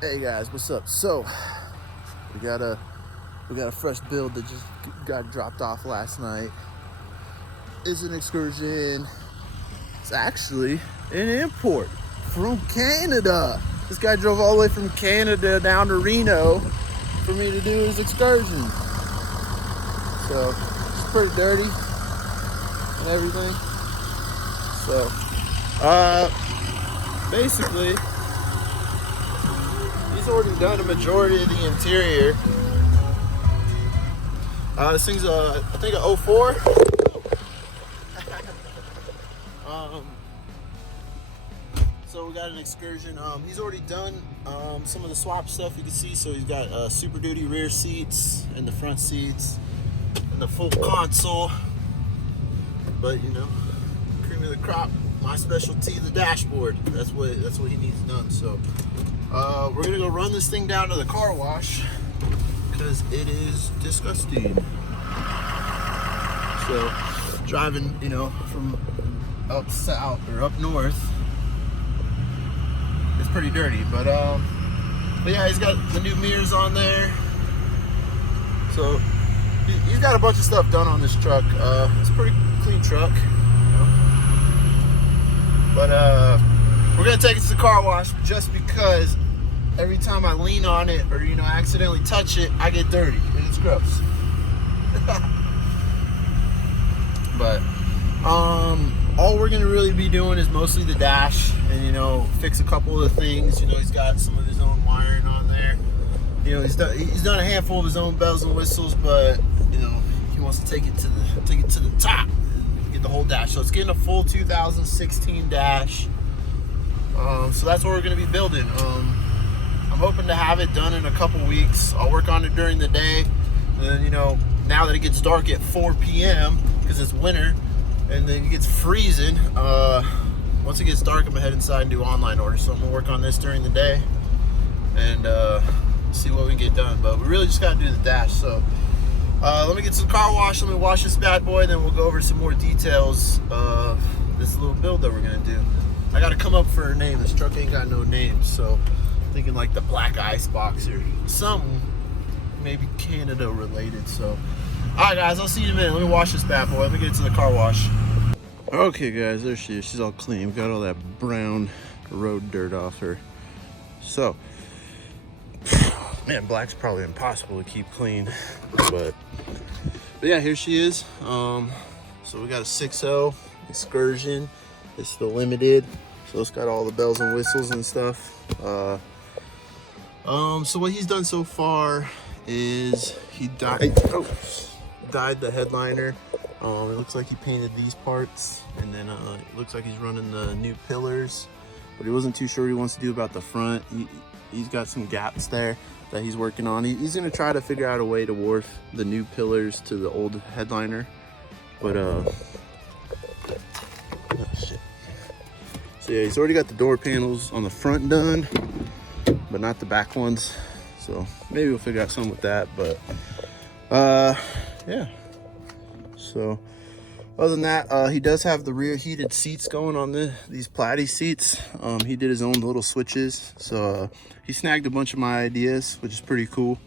Hey guys, what's up? So we got a fresh build that just got dropped off last night. It's an Excursion. It's actually an import from Canada. This guy drove all the way from Canada down to Reno for me to do his Excursion. So it's pretty dirty and everything. So basically he's already done a majority of the interior. This thing's I think a 04. So we got an Excursion. He's already done some of the swap stuff you can see. So he's got Super Duty rear seats and the front seats and the full console. But you know, cream of the crop, my specialty, the dashboard. That's what he needs done. So we're gonna go run this thing down to the car wash because it is disgusting. So driving, you know, from up south or up north, it's pretty dirty. But yeah, he's got the new mirrors on there. So he's got a bunch of stuff done on this truck. It's a pretty clean truck, you know? But we're gonna take it to the car wash just because every time I lean on it or, you know, accidentally touch it, I get dirty and it's gross. But all we're gonna really be doing is mostly the dash and, you know, fix a couple of the things. You know, he's got some of his own wiring on there. You know, he's done a handful of his own bells and whistles, but you know, he wants to take it to the top and get the whole dash. So it's getting a full 2016 dash. So that's what we're gonna be building. I'm hoping to have it done in a couple weeks. I'll work on it during the day, and then, you know, now that it gets dark at 4 p.m. because it's winter, and then it gets freezing. Once it gets dark, I'm gonna head inside and do online orders. So I'm gonna work on this during the day and see what we can get done. But we really just gotta do the dash. So let me get to the car wash. Let me wash this bad boy, then we'll go over some more details of this little build that we're gonna do. I gotta come up for a name. This truck ain't got no name, so I'm thinking like the Black Ice Box or something, maybe Canada related. So all right guys, I'll see you in a minute. Let me wash this bad boy. Let me get to the car wash. Okay guys, there she is. She's all clean. We got all that brown road dirt off her. So man, black's probably impossible to keep clean, but yeah, here she is. So we got a 6.0 Excursion. It's the limited, so it's got all the bells and whistles and stuff. So what he's done so far is he dyed the headliner. It looks like he painted these parts, and then it looks like he's running the new pillars, but he wasn't too sure what he wants to do about the front. He's got some gaps there that he's working on. He's gonna try to figure out a way to warp the new pillars to the old headliner, but oh shit. So yeah, he's already got the door panels on the front done, but not the back ones. So maybe we'll figure out something with that, but yeah. So other than that, he does have the rear heated seats going on these platy seats. He did his own little switches, so he snagged a bunch of my ideas, which is pretty cool.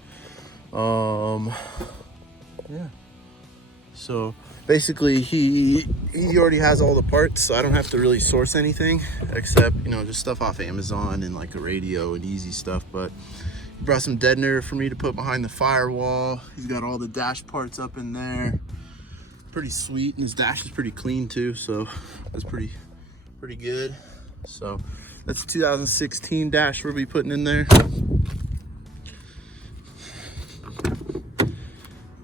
Yeah. So basically he already has all the parts, so I don't have to really source anything except, you know, just stuff off Amazon and like a radio and easy stuff. But he brought some deadener for me to put behind the firewall. He's got all the dash parts up in there. Pretty sweet, and his dash is pretty clean too, so that's pretty good. So that's the 2016 dash we'll be putting in there.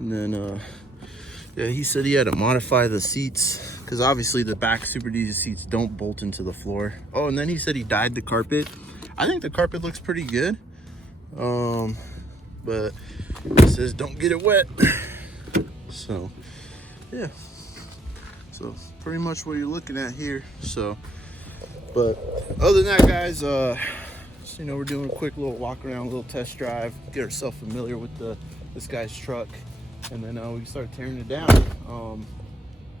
And then yeah, he said he had to modify the seats because obviously the back Super Duty seats don't bolt into the floor. Oh, and then he said he dyed the carpet. I think the carpet looks pretty good, but he says don't get it wet. So yeah, so pretty much what you're looking at here. So, but other than that, guys, just, you know, we're doing a quick little walk around, a little test drive, get ourselves familiar with this guy's truck, and then we can start tearing it down.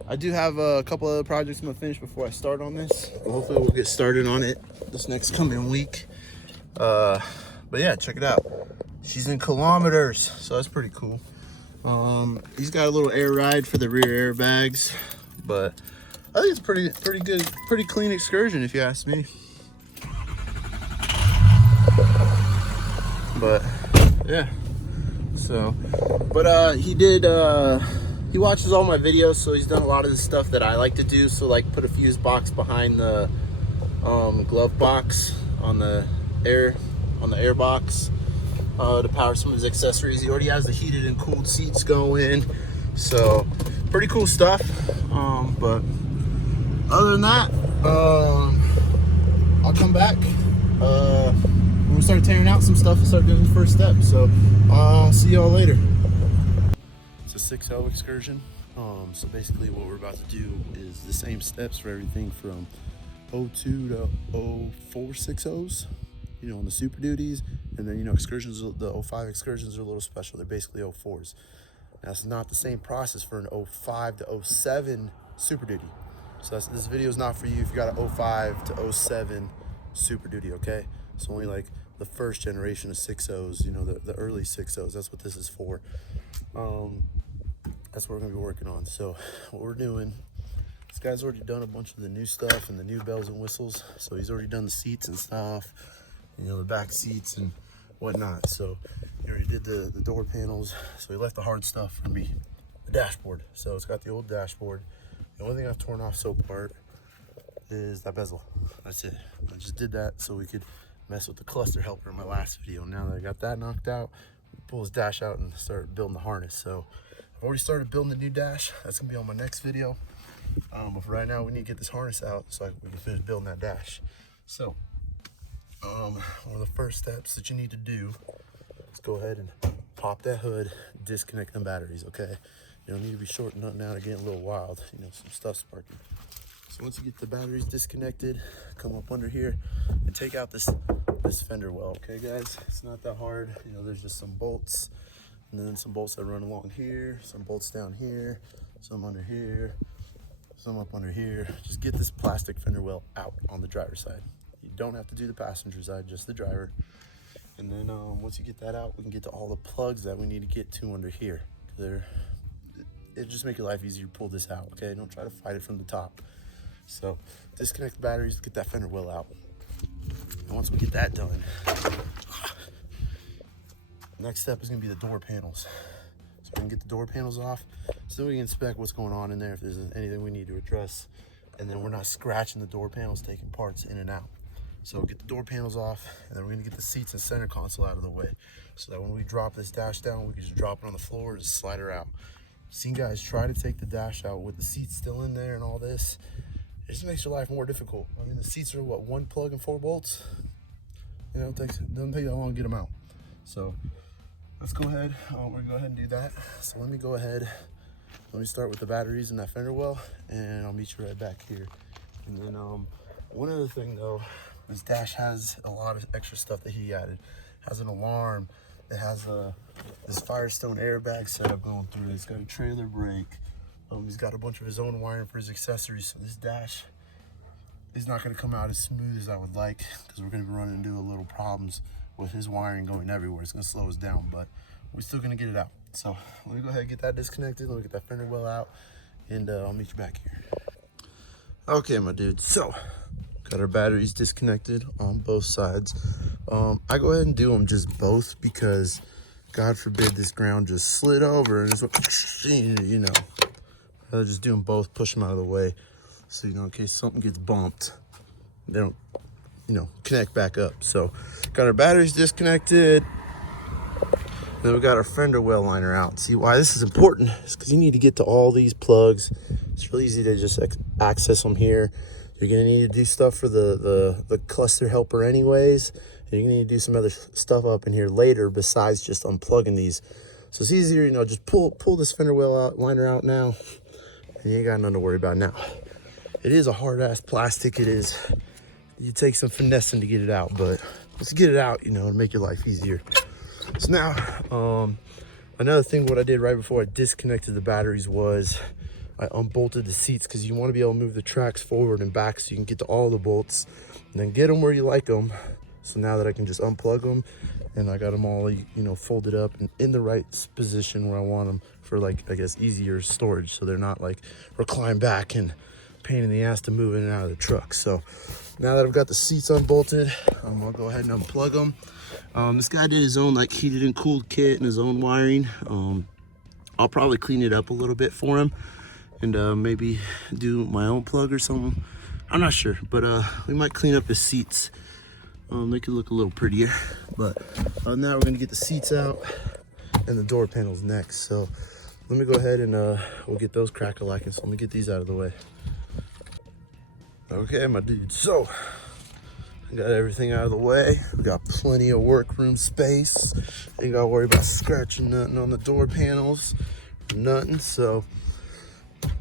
I do have a couple other projects I'm gonna finish before I start on this. Hopefully we'll get started on it this next coming week. But yeah, check it out. She's in kilometers, so that's pretty cool. He's got a little air ride for the rear airbags, but I think it's pretty good, pretty clean Excursion if you ask me. But yeah, so, but he watches all my videos, so he's done a lot of the stuff that I like to do. So like put a fuse box behind the glove box on the air box to power some of his accessories. He already has the heated and cooled seats going, so pretty cool stuff. But other than that, I'll come back when we start tearing out some stuff and start doing the first step. So I'll see y'all later. It's a 6.0 Excursion. So basically what we're about to do is the same steps for everything from 02 to 04 6.0s, you know, on the Super Duties. And then, you know, Excursions, the 05 Excursions are a little special. They're basically 04s. Now, it's not the same process for an 05 to 07 Super Duty. So this video is not for you if you got a 05 to 07 Super Duty, okay? It's only like the first generation of 6.0s, you know, the early 6.0s. That's what this is for. That's what we're gonna be working on. So what we're doing, this guy's already done a bunch of the new stuff and the new bells and whistles. So he's already done the seats and stuff, you know, the back seats and whatnot. So he already did the door panels. So he left the hard stuff for me, the dashboard. So it's got the old dashboard. The only thing I've torn off so far is that bezel. That's it. I just did that so we could mess with the cluster helper in my last video. Now that I got that knocked out, pull his dash out and start building the harness. So I've already started building the new dash. That's gonna be on my next video. But for right now, we need to get this harness out so we can finish building that dash. So one of the first steps that you need to do is go ahead and pop that hood, disconnect them batteries, okay? You don't need to be shorting nothing out or getting a little wild, you know, some stuff sparking. So once you get the batteries disconnected, come up under here and take out this fender well, okay guys? It's not that hard. You know, there's just some bolts and then some bolts that run along here, some bolts down here, some under here, some up under here. Just get this plastic fender well out on the driver's side. You don't have to do the passenger side, just the driver. And then once you get that out, we can get to all the plugs that we need to get to under here. It'll just make your life easier to pull this out, okay? Don't try to fight it from the top. So disconnect the batteries, get that fender well out. And once we get that done, next step is gonna be the door panels. So we can get the door panels off so we can inspect what's going on in there, if there's anything we need to address. And then we're not scratching the door panels, taking parts in and out. So get the door panels off, and then we're gonna get the seats and center console out of the way so that when we drop this dash down, we can just drop it on the floor and just slide her out. I've seen guys try to take the dash out with the seats still in there and all this. It just makes your life more difficult. I mean, the seats are what, 1 plug and 4 bolts? You know, it doesn't take that long to get them out. So let's go ahead, we're gonna go ahead and do that. So let me go ahead, let me start with the batteries and that fender well, and I'll meet you right back here. And then one other thing though, this dash has a lot of extra stuff that he added. It has an alarm, it has this Firestone airbag setup going through it. It's got a trailer brake. He's got a bunch of his own wiring for his accessories. So this dash is not gonna come out as smooth as I would like, because we're gonna be running into a little problems with his wiring going everywhere. It's gonna slow us down, but we're still gonna get it out. So let me go ahead and get that disconnected. Let me get that fender well out, and I'll meet you back here. Okay, my dude, so got our batteries disconnected on both sides. I go ahead and do them just both because God forbid this ground just slid over and just, you know, I'll just do them both, push them out of the way. So, you know, in case something gets bumped, they don't, you know, connect back up. So got our batteries disconnected. Then we got our fender well liner out. See why this is important? It's because you need to get to all these plugs. It's really easy to just access them here. You're gonna need to do stuff for the cluster helper anyways. And you're gonna need to do some other stuff up in here later besides just unplugging these. So it's easier, you know, just pull this fender well out, liner out now, and you ain't got nothing to worry about now. It is a hard ass plastic, it is. You take some finessing to get it out, but let's get it out, you know, and make your life easier. So now, another thing what I did right before I disconnected the batteries was I unbolted the seats, because you want to be able to move the tracks forward and back so you can get to all the bolts and then get them where you like them. So now that I can just unplug them and I got them all, you know, folded up and in the right position where I want them for, like, I guess easier storage, so they're not like recline back and pain in the ass to move in and out of the truck. So now that I've got the seats unbolted, I'll go ahead and unplug them. This guy did his own like heated and cooled kit and his own wiring. I'll probably clean it up a little bit for him and maybe do my own plug or something. I'm not sure, but we might clean up his seats. They could look a little prettier. But now we're gonna get the seats out and the door panels next. So let me go ahead and we'll get those crack-a-lacking. So let me get these out of the way. Okay, my dude, so I got everything out of the way. We got plenty of workroom space. Ain't gotta worry about scratching nothing on the door panels, nothing. So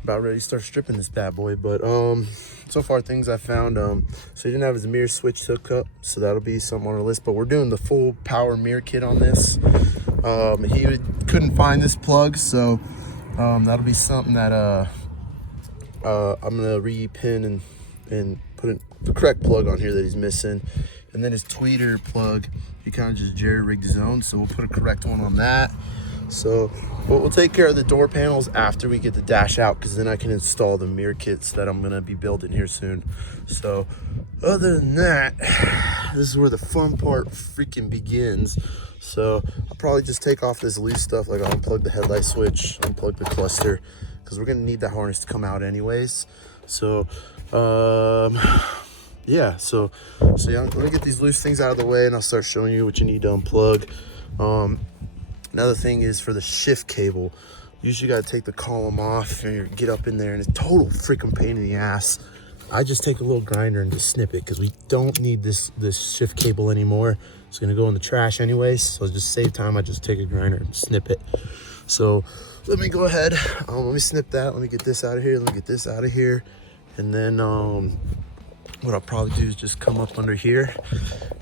about ready to start stripping this bad boy. But so far things I found, so he didn't have his mirror switch hooked up, so that'll be something on our list. But we're doing the full power mirror kit on this. He couldn't find this plug, so that'll be something that I'm gonna re-pin and put the correct plug on here that he's missing. And then his tweeter plug, he kind of just jerry-rigged his own, so we'll put a correct one on that. So we'll take care of the door panels after we get the dash out, because then I can install the mirror kits that I'm gonna be building here soon. So other than that, this is where the fun part freaking begins. So I'll probably just take off this loose stuff, like I'll unplug the headlight switch, unplug the cluster, because we're gonna need that harness to come out anyways. So yeah, so yeah, let me get these loose things out of the way and I'll start showing you what you need to unplug. Another thing is for the shift cable, you usually got to take the column off and get up in there, and it's total freaking pain in the ass. I just take a little grinder and just snip it, because we don't need this shift cable anymore. It's gonna go in the trash anyways, so just save time. I just take a grinder and snip it. So let me go ahead, let me snip that, let me get this out of here, let me get this out of here, and then what I'll probably do is just come up under here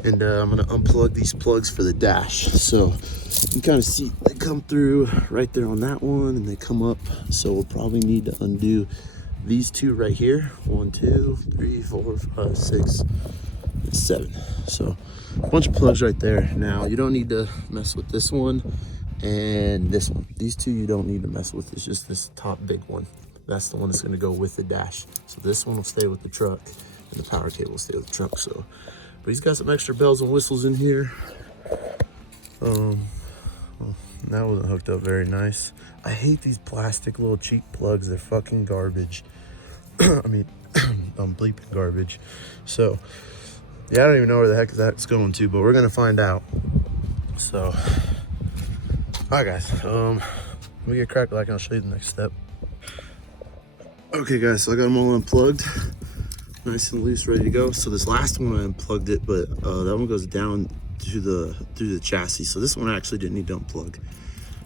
and I'm gonna unplug these plugs for the dash. So you can kind of see they come through right there on that one and they come up. So we'll probably need to undo these two right here. 1, 2, 3, 4, 5, 6, 7. So a bunch of plugs right there. Now you don't need to mess with this one and this one. These two you don't need to mess with. It's just this top big one. That's the one that's gonna go with the dash. So this one will stay with the truck and the power cable will stay with the truck. So, but he's got some extra bells and whistles in here. Well, that wasn't hooked up very nice. I hate these plastic little cheap plugs. They're fucking garbage. I mean, I'm bleeping garbage. So, yeah, I don't even know where the heck that's going to, but we're gonna find out. So, all right, guys. Let me get cracked like I'll show you the next step. Okay, guys. So I got them all unplugged, nice and loose, ready to go. So this last one I unplugged it, but that one goes down through the chassis. So this one I actually didn't need to unplug.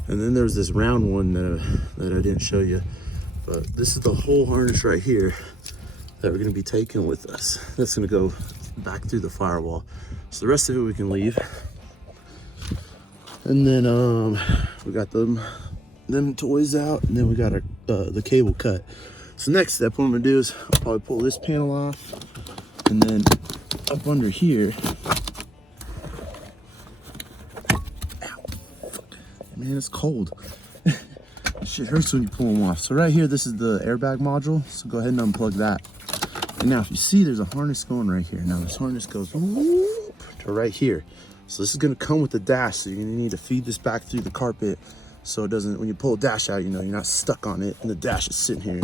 And then there's this round one that I didn't show you, but this is the whole harness right here that we're gonna be taking with us. That's gonna go back through the firewall. So the rest of it we can leave. And then we got them toys out, and then we got our the cable cut. So next step, what I'm gonna do is I'll probably pull this panel off, and then up under here, ow, fuck. Man, it's cold. Shit hurts when you pull them off. So right here, this is the airbag module. So go ahead and unplug that. And now if you see, there's a harness going right here. Now this harness goes whoop to right here. So this is gonna come with the dash. So you're gonna need to feed this back through the carpet, so it doesn't, when you pull a dash out, you know, you're not stuck on it and the dash is sitting here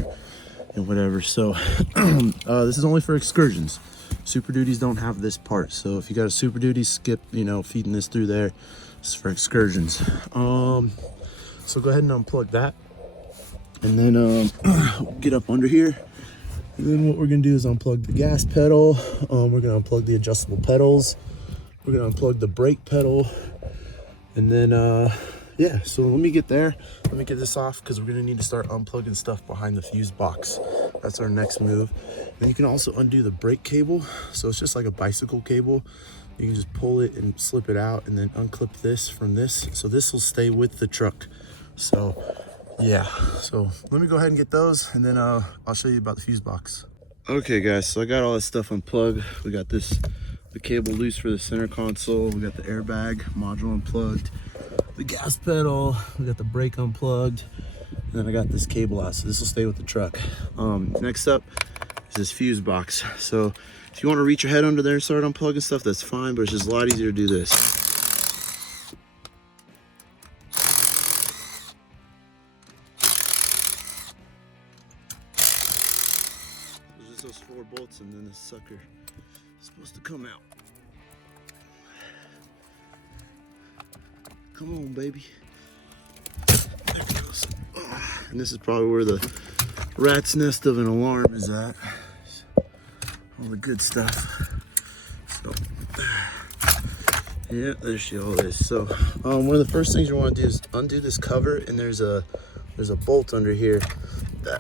and whatever. So this is only for excursions. Super Duties don't have this part. So if you got a Super Duty, skip, you know, feeding this through there. It's for excursions. So go ahead and unplug that. And then get up under here. And then what we're gonna do is unplug the gas pedal. We're gonna unplug the adjustable pedals. We're gonna unplug the brake pedal. And then yeah, so let me get there. Let me get this off, because we're gonna need to start unplugging stuff behind the fuse box. That's our next move. And you can also undo the brake cable. So it's just like a bicycle cable. You can just pull it and slip it out and then unclip this from this. So this will stay with the truck. So yeah, so let me go ahead and get those, and then I'll show you about the fuse box. Okay guys, so I got all this stuff unplugged. We got this the cable loose for the center console. We got the airbag module unplugged, the gas pedal, we got the brake unplugged, and then I got this cable out, so this will stay with the truck. Next up is this fuse box. So if you want to reach your head under there and start unplugging stuff, that's fine, but it's just a lot easier to do this. There's just those 4 bolts, and then this sucker is supposed to come out. Come on, baby. There it goes. And this is probably where the rat's nest of an alarm is at. All the good stuff. So, yeah, there she all is. So, one of the first things you want to do is undo this cover, and there's a bolt under here that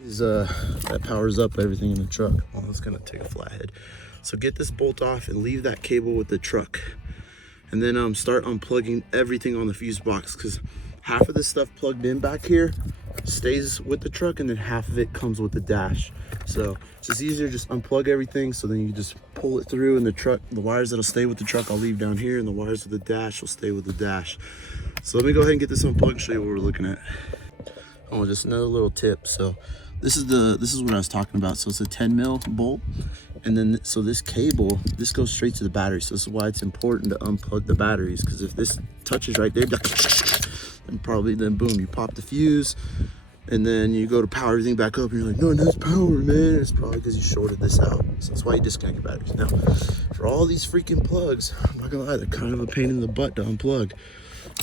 that powers up everything in the truck. Well, it's gonna take a flathead. So get this bolt off and leave that cable with the truck. And then start unplugging everything on the fuse box, because half of this stuff plugged in back here stays with the truck, and then half of it comes with the dash. So it's just easier to just unplug everything, so then you can just pull it through, and the truck, the wires that'll stay with the truck I'll leave down here, and the wires of the dash will stay with the dash. So let me go ahead and get this unplugged and show you what we're looking at. Oh, just another little tip. So this is what I was talking about. So it's a 10 mil bolt, and then so this cable, this goes straight to the battery. So this is why it's important to unplug the batteries, because if this touches right there, and probably then boom, you pop the fuse, and then you go to power everything back up, and you're like, no, that's power, man. It's probably because you shorted this out. So that's why you disconnect your batteries. Now, for all these freaking plugs, I'm not gonna lie, they're kind of a pain in the butt to unplug.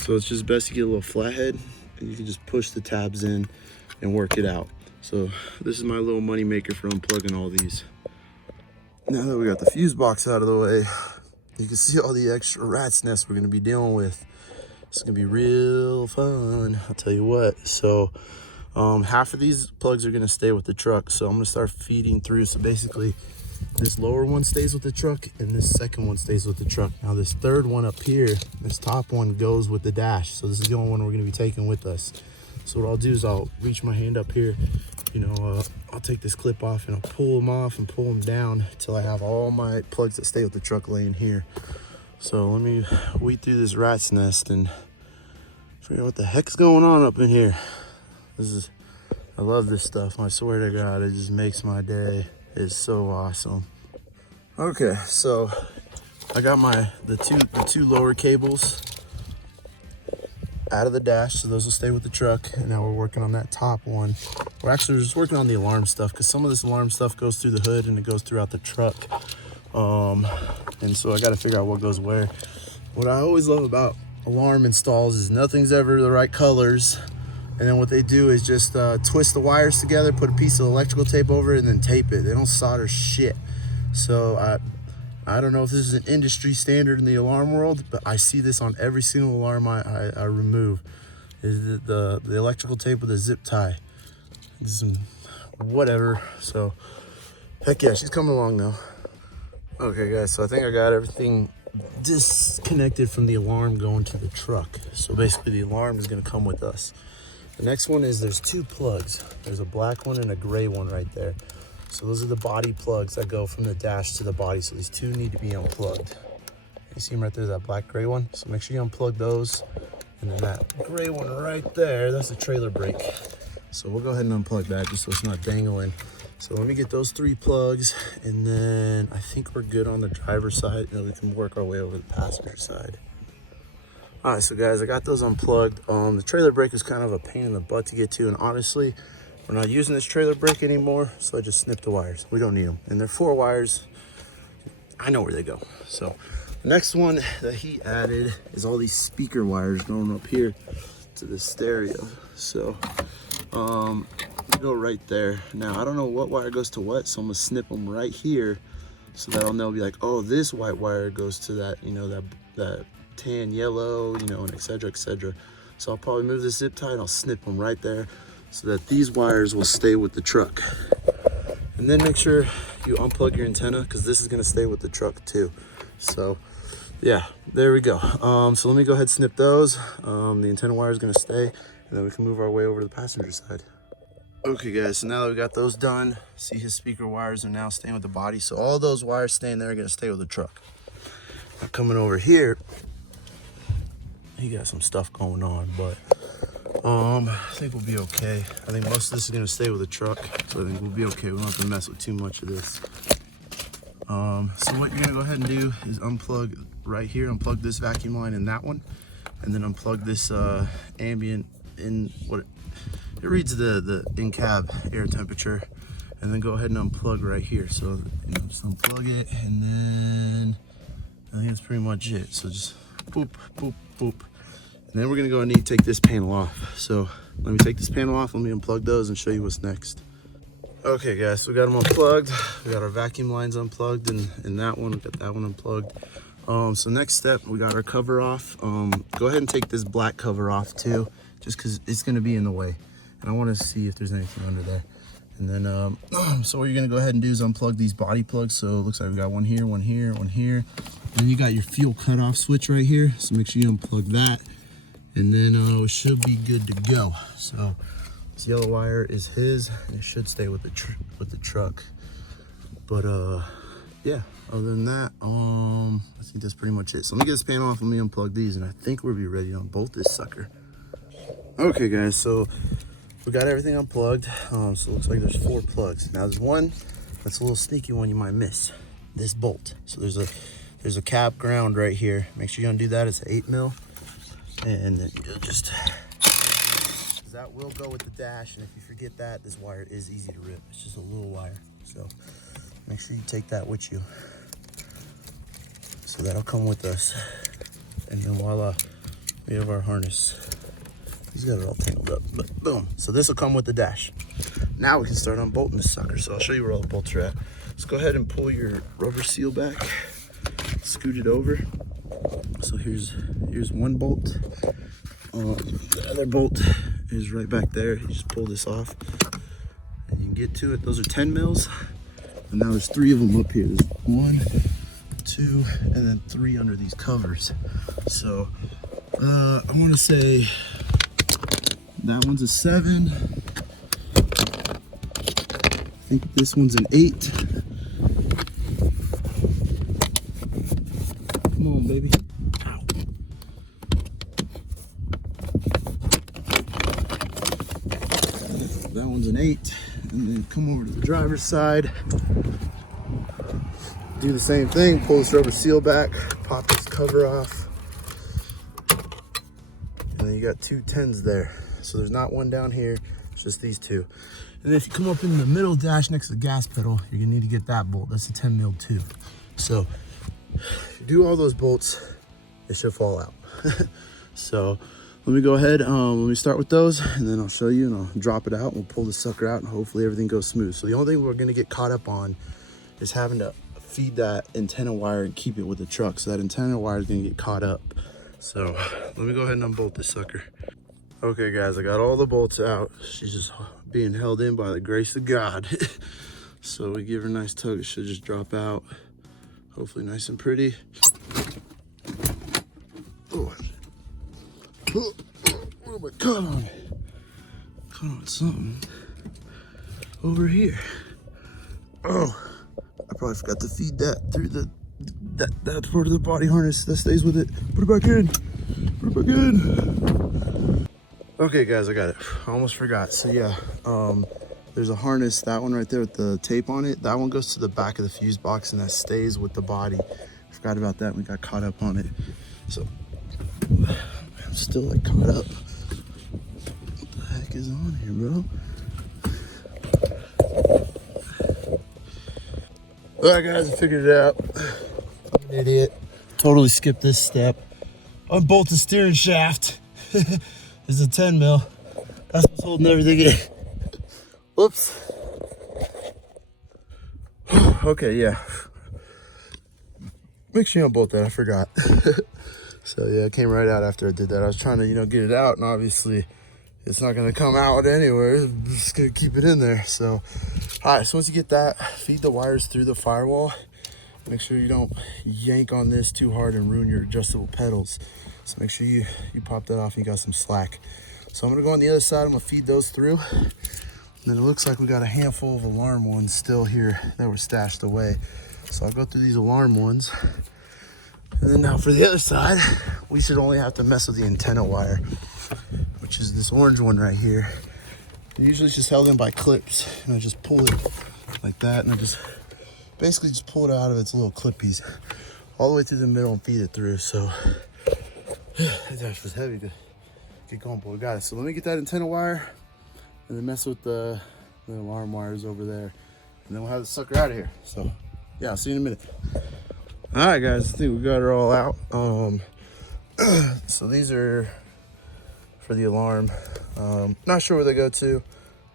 So it's just best to get a little flathead, and you can just push the tabs in and work it out. So this is my little money maker for unplugging all these. Now that we got the fuse box out of the way, you can see all the extra rat's nests we're gonna be dealing with. It's gonna be real fun, I'll tell you what. So half of these plugs are gonna stay with the truck, so I'm gonna start feeding through. So basically this lower one stays with the truck, and this second one stays with the truck. Now this third one up here, this top one, goes with the dash. So this is the only one we're gonna be taking with us. So what I'll do is I'll reach my hand up here, I'll take this clip off, and I'll pull them off and pull them down until I have all my plugs that stay with the truck laying here. So let me weed through this rat's nest and figure out what the heck's going on up in here. I love this stuff. I swear to God, it just makes my day. It's so awesome. Okay, so I got the two lower cables out of the dash, so those will stay with the truck. And now we're working on that top one. We're actually just working on the alarm stuff, because some of this alarm stuff goes through the hood and it goes throughout the truck. And so I got to figure out what goes where. What I always love about alarm installs is nothing's ever the right colors. And then what they do is just twist the wires together, put a piece of electrical tape over it, and then tape it. They don't solder shit. So I don't know if this is an industry standard in the alarm world, but I see this on every single alarm I remove. Is the electrical tape with a zip tie. Some whatever. So heck yeah, she's coming along now. Okay guys, so I think I got everything disconnected from the alarm going to the truck. So basically the alarm is gonna come with us. The next one is there's 2 plugs. There's a black one and a gray one right there. So those are the body plugs that go from the dash to the body. So these 2 need to be unplugged. You see them right there, that black gray one? So make sure you unplug those. And then that gray one right there, that's the trailer brake. So we'll go ahead and unplug that just so it's not dangling. So let me get those 3 plugs, and then I think we're good on the driver's side, and then we can work our way over the passenger side. All right, so guys, I got those unplugged. The trailer brake is kind of a pain in the butt to get to, and honestly, we're not using this trailer brake anymore, so I just snipped the wires. We don't need them, and they're 4 wires. I know where they go. So the next one that he added is all these speaker wires going up here to the stereo. So go right there. Now I don't know what wire goes to what, so I'm gonna snip them right here, so that I'll know, be like, oh, this white wire goes to that, that tan yellow, and etc. So I'll probably move the zip tie and I'll snip them right there, so that these wires will stay with the truck. And then make sure you unplug your antenna, because this is gonna stay with the truck too. So yeah, there we go. So let me go ahead and snip those. The antenna wire is gonna stay, and then we can move our way over to the passenger side. Okay guys, so now that we got those done, see his speaker wires are now staying with the body. So all those wires staying there are gonna stay with the truck. Now coming over here, he got some stuff going on, but I think we'll be okay. I think most of this is gonna stay with the truck, so I think we'll be okay. We don't have to mess with too much of this. So what you're gonna go ahead and do is unplug right here, unplug this vacuum line in that one, and then unplug this ambient in what it reads the in-cab air temperature, and then go ahead and unplug right here. So just unplug it, and then I think that's pretty much it. So just boop, boop, boop. And then we're gonna go and need to take this panel off. So let me take this panel off, let me unplug those and show you what's next. Okay guys, so we got them unplugged. We got our vacuum lines unplugged and that one, we got that one unplugged. So next step, we got our cover off. Go ahead and take this black cover off too, just cause it's gonna be in the way. And I wanna see if there's anything under there. And then, so what you're gonna go ahead and do is unplug these body plugs. So it looks like we got one here, one here, one here. And then you got your fuel cutoff switch right here. So make sure you unplug that. And then we should be good to go. So this yellow wire is his, and it should stay with the truck. But yeah, other than that, I think that's pretty much it. So let me get this panel off, let me unplug these, and I think we'll be ready to unbolt this sucker. Okay guys, so we got everything unplugged. So it looks like there's 4 plugs. Now there's one that's a little sneaky one you might miss, this bolt. So there's a cap ground right here. Make sure you undo that, it's 8 mil. And then you'll just, that will go with the dash, and if you forget that, this wire is easy to rip. It's just a little wire, so make sure you take that with you. So that'll come with us, and then voila, we have our harness. He's got it all tangled up, but boom. So this will come with the dash. Now we can start unbolting this sucker. So I'll show you where all the bolts are at. Let's go ahead and pull your rubber seal back, scoot it over. So here's one bolt. The other bolt is right back there. You just pull this off and you can get to it. Those are 10 mils. And now there's 3 of them up here. There's 1, 2, and then 3 under these covers. So I want to say that one's a 7. I think this one's an 8. Come on, baby. Ow. That one's an 8. And then come over to the driver's side. Do the same thing. Pull this rubber seal back. Pop this cover off. And then you got 2 10s there. So there's not one down here. It's just these 2. And if you come up in the middle dash next to the gas pedal, you're gonna need to get that bolt. That's a 10 mil too. So if you do all those bolts, it should fall out. So let me go ahead, let me start with those, and then I'll show you, and I'll drop it out. We'll pull the sucker out, and hopefully everything goes smooth. So the only thing we're gonna get caught up on is having to feed that antenna wire and keep it with the truck. So that antenna wire is gonna get caught up. So let me go ahead and unbolt this sucker. Okay guys, I got all the bolts out. She's just being held in by the grace of God. So we give her a nice tug, it should just drop out. Hopefully nice and pretty. Oh, what am I caught on? Caught on something over here. Oh, I probably forgot to feed that through that part of the body harness that stays with it. Put it back in. Put it back in. Okay guys, I got it. I almost forgot. So yeah, there's a harness, that one right there with the tape on it. That one goes to the back of the fuse box and that stays with the body. Forgot about that, we got caught up on it. So I'm still like caught up. What the heck is on here, bro? All right guys, I figured it out. I'm an idiot. Totally skipped this step. Unbolt the steering shaft. It's a 10 mil. That's what's holding everything in. Whoops. Okay, yeah. Make sure you unbolt that, I forgot. So yeah, it came right out after I did that. I was trying to, get it out, and obviously it's not gonna come out anywhere. I'm just gonna keep it in there. So, all right, so once you get that, feed the wires through the firewall. Make sure you don't yank on this too hard and ruin your adjustable pedals. So make sure you pop that off and you got some slack. So I'm gonna go on the other side, I'm gonna feed those through. And then it looks like we got a handful of alarm ones still here that were stashed away. So I'll go through these alarm ones. And then now for the other side, we should only have to mess with the antenna wire, which is this orange one right here. Usually it's just held in by clips. And I just pull it like that, and I just basically just pull it out of its little clippies all the way through the middle and feed it through. So that dash was heavy to get going, but we got it. So let me get that antenna wire and then mess with the alarm wires over there, and then we'll have the sucker out of here. So yeah, I'll see you in a minute. All right, guys, I think we got it all out. So these are for the alarm. Not sure where they go to.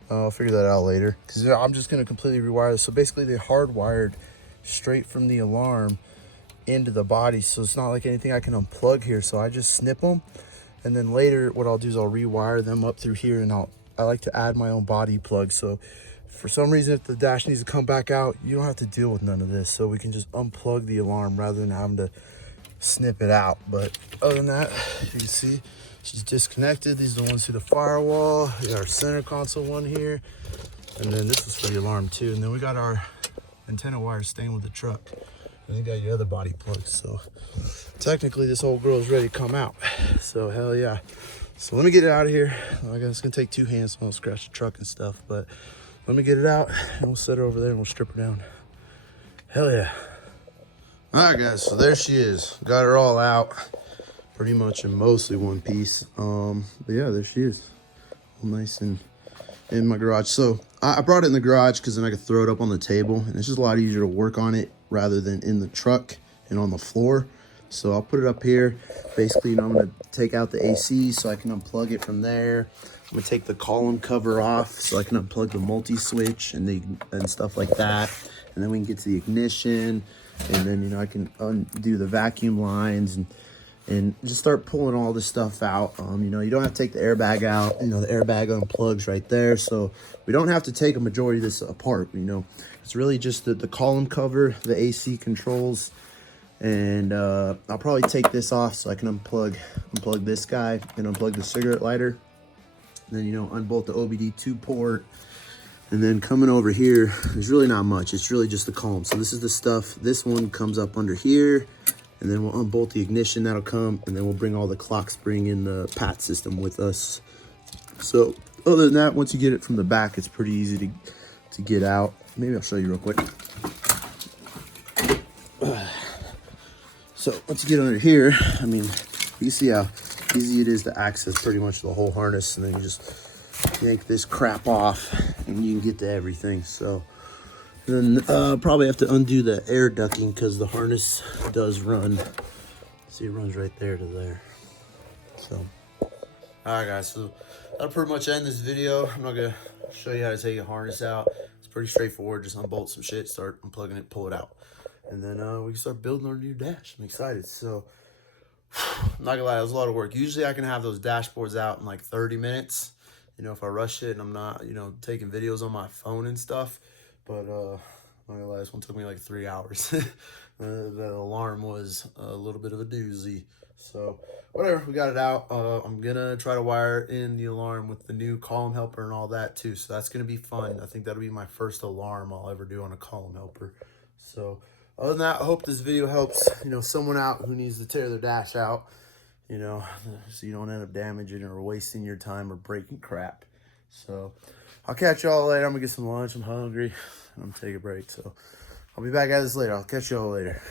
I'll figure that out later, because I'm just going to completely rewire this. So basically they hardwired straight from the alarm into the body, so it's not like anything I can unplug here. So I just snip them, and then later what I'll do is I'll rewire them up through here, and I like to add my own body plug. So for some reason, if the dash needs to come back out, you don't have to deal with none of this. So we can just unplug the alarm rather than having to snip it out. But other than that, you can see she's disconnected. These are the ones through the firewall. We got our center console one here, and then this is for the alarm too. And then we got our antenna wire staying with the truck, and then you got your other body plugs. So technically this whole girl is ready to come out. So hell yeah. So let me get it out of here. I guess it's gonna take 2 hands, so I'll scratch the truck and stuff, but let me get it out and we'll set her over there and we'll strip her down. Hell yeah. All right, guys, so there she is. Got her all out, pretty much in mostly one piece. But yeah, there she is, all nice and in my garage. So I brought it in the garage because then I could throw it up on the table, and it's just a lot easier to work on it rather than in the truck and on the floor. So I'll put it up here. Basically, you know, I'm gonna take out the AC so I can unplug it from there. I'm gonna take the column cover off so I can unplug the multi-switch and stuff like that. And then we can get to the ignition, and then, you know, I can undo the vacuum lines and just start pulling all this stuff out. You know, you don't have to take the airbag out. You know, the airbag unplugs right there. So we don't have to take a majority of this apart, you know. It's really just the column cover, the AC controls, and I'll probably take this off so I can unplug this guy and unplug the cigarette lighter. And then, you know, unbolt the OBD2 port. And then coming over here, there's really not much. It's really just the column. So this is the stuff. This one comes up under here, and then we'll unbolt the ignition. That'll come, and then we'll bring all the clock spring in the PAT system with us. So other than that, once you get it from the back, it's pretty easy to get out. Maybe I'll show you real quick. So once you get under here, I mean, you see how easy it is to access pretty much the whole harness, and then you just yank this crap off and you can get to everything. So then probably have to undo the air ducting because the harness does run. See, it runs right there to there. So all right, guys, so that'll pretty much end this video. I'm not gonna show you how to take a harness out. It's pretty straightforward. Just unbolt some shit, start unplugging it, pull it out, and then we can start building our new dash. I'm excited. So I'm not gonna lie, it was a lot of work. Usually I can have those dashboards out in like 30 minutes, you know, if I rush it and I'm not, you know, taking videos on my phone and stuff. But I'm not gonna lie, this one took me like 3 hours. The alarm was a little bit of a doozy. So whatever, we got it out. I'm gonna try to wire in the alarm with the new column helper and all that too. So that's gonna be fun. I think that'll be my first alarm I'll ever do on a column helper. So other than that, I hope this video helps, you know, someone out who needs to tear their dash out, you know, so you don't end up damaging or wasting your time or breaking crap. So I'll catch y'all later. I'm gonna get some lunch. I'm hungry and I'm gonna take a break. So I'll be back at this later. I'll catch y'all later.